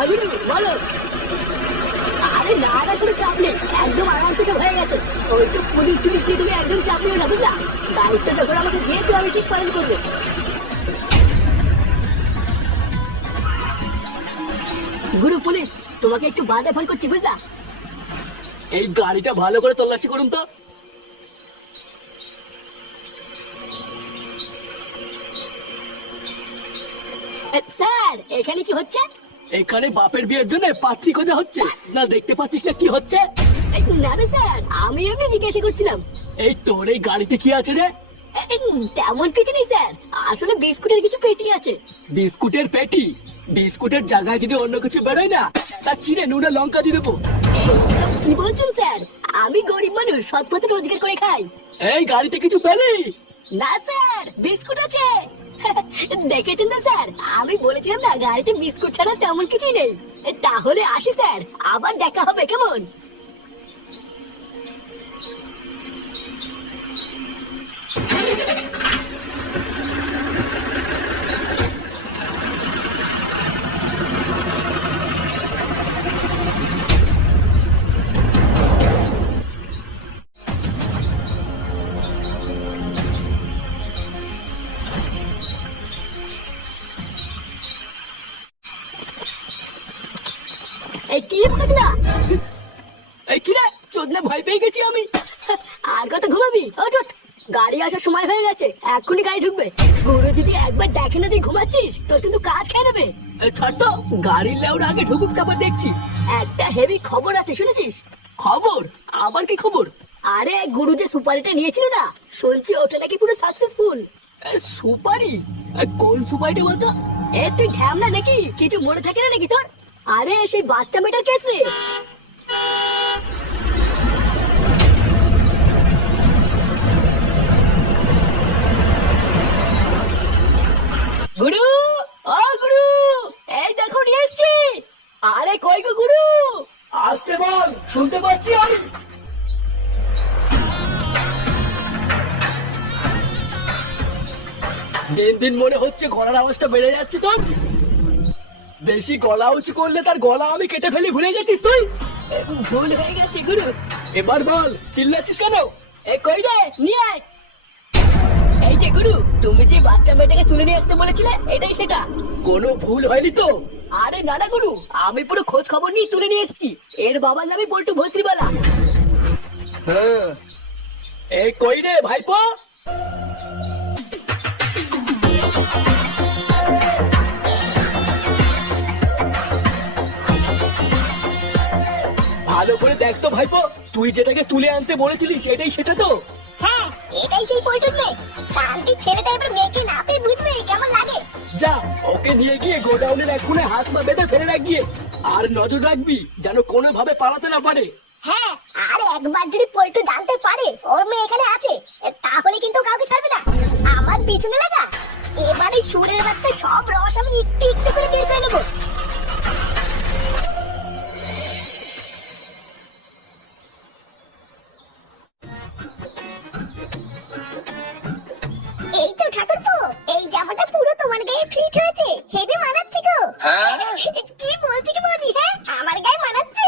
আগুন বলো। আরে না না, কোনো চাপ নেই, একদম আরামসে সব হয়ে গেছে। ওইসব পুলিশ টুলিশ নিয়ে তুমি একদম চাপ নিও না, বুঝলা? দায়িত্ব যখন আমাকে দিয়েছো আমি ঠিক পালন করবো। গুরু পুলিশ, তোমাকে একটু বাদে ফোন করছি, বুঝলা? এই গাড়িটা ভালো করে তল্লাশি করুন তো। স্যার, এখানে কি হচ্ছে? এখানে বাপের বিয়ের জন্য পাত্রী খোঁজা হচ্ছে না, দেখতে পাচ্ছিস না কি হচ্ছে? না না স্যার, আমি এমনি জিজ্ঞাসা করছিলাম। এই তোর এই গাড়িতে কি আছে রে? তেমন কিছু নেই স্যার, আসলে বিস্কুটের কিছু পেটি আছে। বিস্কুটের পেটি? বিস্কুটের জায়গায় যদি অন্য কিছু বেরোয় না, তার চিড়ে নুনে লঙ্কা দিয়ে দেবো। এইসব কি বলছেন স্যার? আমি গরিব মানুষ, সৎ পথে রোজগার করে খাই। এই গাড়িতে কিছু পেলি? না স্যার, বিস্কুট আছে। দেখেছেন না স্যার, আমি বলেছিলাম না গাড়িতে বিস্কুট ছাড়া তেমন কিছুই নেই। তাহলে আসি স্যার, আবার দেখা হবে, কেমন? এই কি বলছিস না? এই কি রে, চোদনা ভয় পেয়ে গেছি আমি। আর কত ঘুমাবি? ওঠ ওঠ, গাড়ি আসার সময় হয়ে গেছে, এক্ষুনি গাড়ি ঢুকবে। গুরু যদি একবার দেখে না তুই ঘুমাচ্ছিস, তোর কিন্তু কাজ খেয়ে নেবে। ছাড় তো, গাড়ির লেউরা আগে ঢুকুক, তারপর দেখছি। একটা হেভি খবর আছে, শুনেছিস? খবর? আবার কি খবর? আরে গুরু যে সুপারিটা নিয়েছিল না, শুনছি ওটা নাকি পুরো সাকসেসফুল। সুপারি? কোন সুপারিটা বলতো? তুই ঢ্যামনা নাকি, কিছু মনে থাকে না নাকি তোর? আরে সেই বাচ্চা মেয়েটার কেস রে। গুরু, ও গুরু, এই দেখো নিয়ে এসছি। আরে কই গো গুরু? আসতে বল, শুনতে পাচ্ছি আমি। দিন দিন মনে হচ্ছে গলার আওয়াজটা বেড়ে যাচ্ছে তোর। বেশি গলা উঁচু করলে তার গলা আমি কেটে ফেলি, ভুলে গেছিস তুই? ভুল হয়ে গেছে গুরু। এবার বল, চিল্লাচ্ছিস কেন? কই রে, নিয়ে আয়। এই যে গুরু, তুমি যে বাচ্চা মেয়েটাকে তুলে নিয়ে আসতে বলেছিলে, এটাই সেটা। কোনো ভুল হয়নি তো? আরে না না গুরু, আমি পুরো খোঁজ খবর নিয়ে তুলে নিয়ে এসেছি। এর বাবার নামই বল্টু ভস্ত্রীবালা। হ্যাঁ, এই কই রে ভাইপো? ভালো করে দেখ তো ভাইপো, তুই যেটাকে তুলে আনতে বলেছিলিস এটাই সেটা তো? হ্যাঁ, এটাই সেই পল্টুর মেয়ে। শান্তির ছেলেটা এবার মেয়েকে না পেয়ে বুঝবে কেমন লাগে। যা, ওকে নিয়ে গিয়ে গোডাউনের এক কোণে হাত পা বেঁধে ফেলে রাখ গিয়ে। আর নজর রাখবি যেন কোনো ভাবে পালাতে না পারে। হ্যাঁ, আর একবার যদি পল্টু জানতে পারে ওর মেয়ে এখানে আছে, তাহলে কিন্তু কাউকে ছাড়বে না। আমার পিছনে লাগা, এবারে সুরের বাচ্চা সব রস আমি একটু একটু করে বের করে নেবো। এই তো ঠাকুরপো, এই জামাটা পুরো তোমার গায়ে ফিট হয়েছে, হেভি মানাচ্ছে গো। কি বলছি কি বৌদি? হ্যাঁ, আমার গায়ে মানাচ্ছে।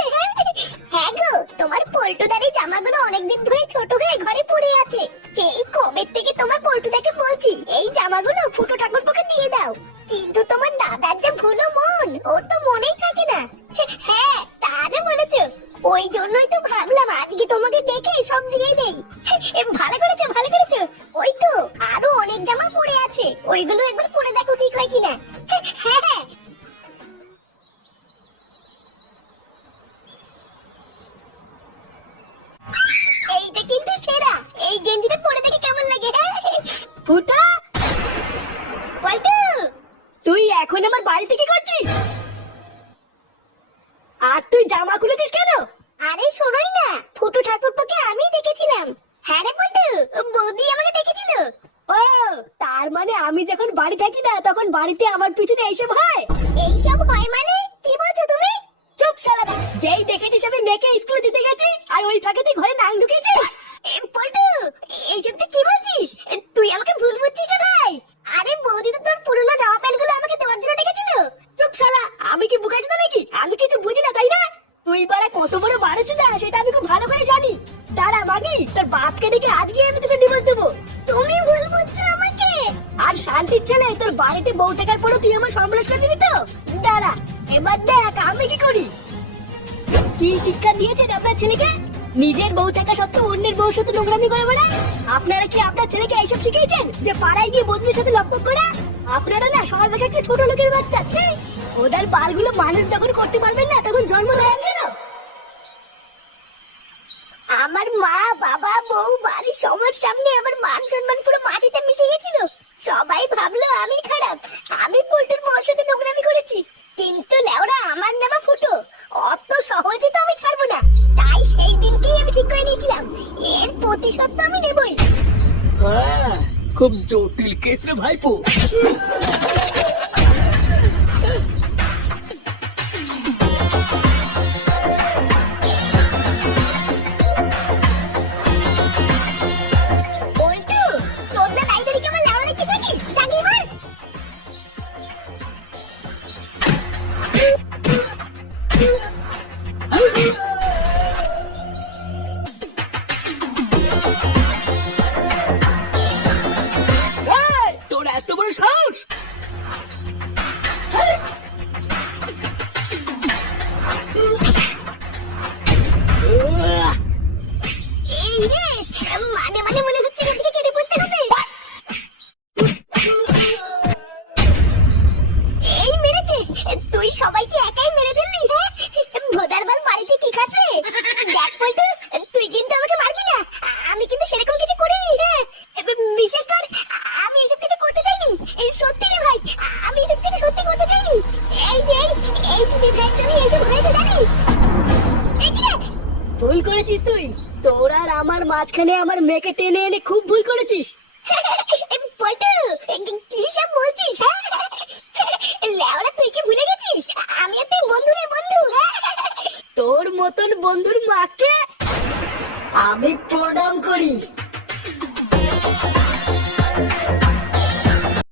হ্যাঁ গো, তোমার পল্টুদার এই জামাগুলো অনেকদিন ধরে ছোট হয়ে ঘরে পড়ে আছে। সেই কবে থেকে তোমার পল্টুদাকে বলছি এই জামাগুলো ফুটো ঠাকুরপোকে দিয়ে দাও, কিন্তু তোমার দাদার যে ভুলো মন, ওর তো মনেই থাকে না। হ্যাঁ, তা যে বলেছো, ওই জন্যই তো ভাবলাম আজকে তোমাকে ডেকে সব দিয়ে দেই। ভালো করেছো, ভালো করেছো। ওই তো আরো অনেক জামা পড়ে আছে, ওইগুলো একবার পরে দেখো ঠিক হয় কিনা। হ্যাঁ হ্যাঁ, এইটা কিন্তু সেরা। এই গেঞ্জিটা পরে দেখে কেমন লাগে? ফুটা, পল্টু, তুই এখন আমার বাড়িতে কি করছিস? আর তুই জামা খুলেছিস কেন? আরে শোনোই না, ফুটু ঠাকুরপোকে আমি ডেকেছিলাম। হ্যাঁ রে পল্টু, বৌদি আমাকে ডেকেছিল। ও, তার মানে আমি যখন বাড়ি থাকি না তখন বাড়িতে আমার পিছনে এইসব হয়? এইসব হয় মানে? কি বলছো তুমি? চুপ শালা, যেই দেখেছিস আমি মেয়েকে স্কুলে দিতে গেছি আর ওই ফাঁকে তুই ঘরে নাং ঢুকেছিস। পল্টু, এইসব তুই কি বলছিস? তুই আমাকে ভুল বুঝছিস না ভাই। আরে বৌদি তো তোর পুরনো জামা প্যান্ট গুলো আমাকে দেওয়ার জন্য ডেকেছিল। চুপ শালা, আমি কি বুকাইছি না নাকি? তোর বাড়িতে বউ থাকার পরও তুই আমার সর্বনাশ করে দিলি তো? দাঁড়া, এবার দেখ আমি কি করি। কি শিক্ষা দিয়েছেন আপনার ছেলেকে? নিজের বউ থাকা সত্ত্বেও অন্যের বউর সাথে নোংরামি করে বেড়ায়। আপনারা কি আপনার ছেলেকে এইসব শিখিয়েছেন যে পাড়ায় গিয়ে বন্ধুদের সাথে লকপক করে? আপনারা না সবাই দেখে একটা ছোট লোকের বাচ্চা আছে। ওদের পালগুলো মানুষ যখন করতে পারবেন না তখন জন্ম দেয় কেন? আমার মা বাবা বউ বাড়ির সবার সামনে আমার মান সম্মান পুরো মাটিতে মিশে গেছিল। সবাই ভাবলো আমি খারাপ, আমি পল্টুর বউর সাথে নোংরামি করেছি। কিন্তু লেওরা আমার নামা ফুটো, অত সহজে তো আমি ছাড়বো না। তাই সেই দিনকেই আমি ঠিক করে নিয়েছিলাম এর প্রতিশোধ তো আমি নেবই। হ্যাঁ, খুব জটিল কেস রে ভাইপো। পল্টু, তোর না তাই দেখি আমার লেওরা দেখিস নাকি? জাগিয়ে মার। এই, তোর এত বড় সাহস! এই রে, মানে মানে মনে হচ্ছে এখান থেকে কেটে পড়তে হবে। এই মেরেছে, তুই সবাইকে একাই মেরে ফেললি? হ্যাঁ, ভোদার বাল বাড়িতে কি খাস রে? দেখ পল্টু, তুই কিন্তু আমাকে মারবি না। আমি কিন্তু সেরকম কিছু করিনি। হ্যাঁ, বিশেষ করে আমি এসব কিছু করতে চাইনি। এই সত্যি রে ভাই, আমি এসব কিছু সত্যি করতে চাইনি। এই যে এই চুরি ভ্যাট আমি এসব হয়েছে জানিস? এই কি রে? ভুল করেছিস তুই। তোর আর আমার মাঝখানে আমার মেয়েকে টেনে এনে খুব ভুল করেছিস। পল্টু, কি সব বলছিস? হ্যাঁ, লেওরা তুই কি ভুলে গেছিস আমি আর তুই বন্ধু রে বন্ধু? হ্যাঁ, তোর মতন বন্ধুর মাকে আমি প্রণাম